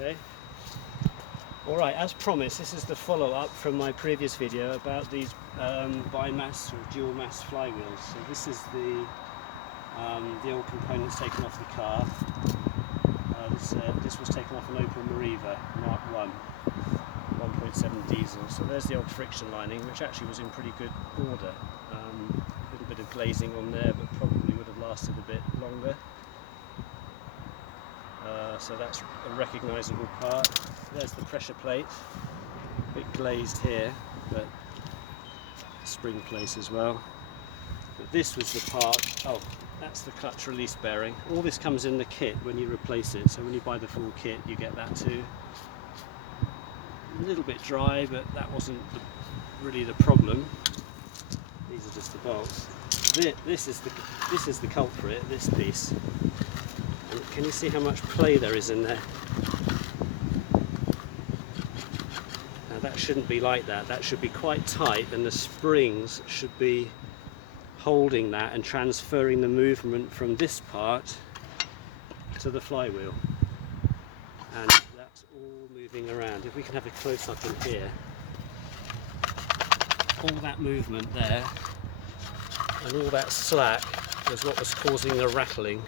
Okay. Alright, as promised, this is the follow-up from my previous video about these bi-mass or dual mass flywheels. So this is the old components taken off the car. This was taken off an Opel Meriva Mark 1, 1.7 diesel. So there's the old friction lining, which actually was in pretty good order. A little bit of glazing on there, but probably would have lasted a bit longer. So that's a recognisable part. There's the pressure plate, a bit glazed here, but spring place as well. But this was the part, oh, that's the clutch release bearing. All this comes in the kit when you replace it, so when you buy the full kit you get that too. A little bit dry, but that wasn't really the problem. These are just the bolts. This is the culprit, this piece. And can you see how much play there is in there? Now that shouldn't be like that. That should be quite tight, and the springs should be holding that and transferring the movement from this part to the flywheel. And that's all moving around. If we can have a close-up in here, all that movement there and all that slack was what was causing the rattling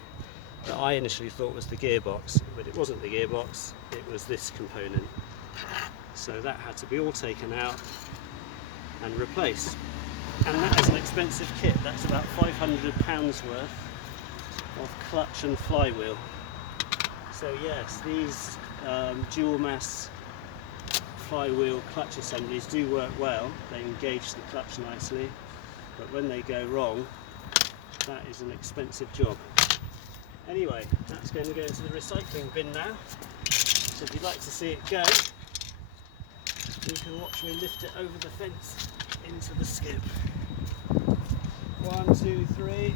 that I initially thought was the gearbox, but it wasn't the gearbox, it was this component. So that had to be all taken out and replaced. And that is an expensive kit. That's about £500 worth of clutch and flywheel. So yes, these dual mass flywheel clutch assemblies do work well. They engage the clutch nicely, but when they go wrong, that is an expensive job. Anyway, that's going to go into the recycling bin now. So if you'd like to see it go, you can watch me lift it over the fence into the skip. 1, 2, 3.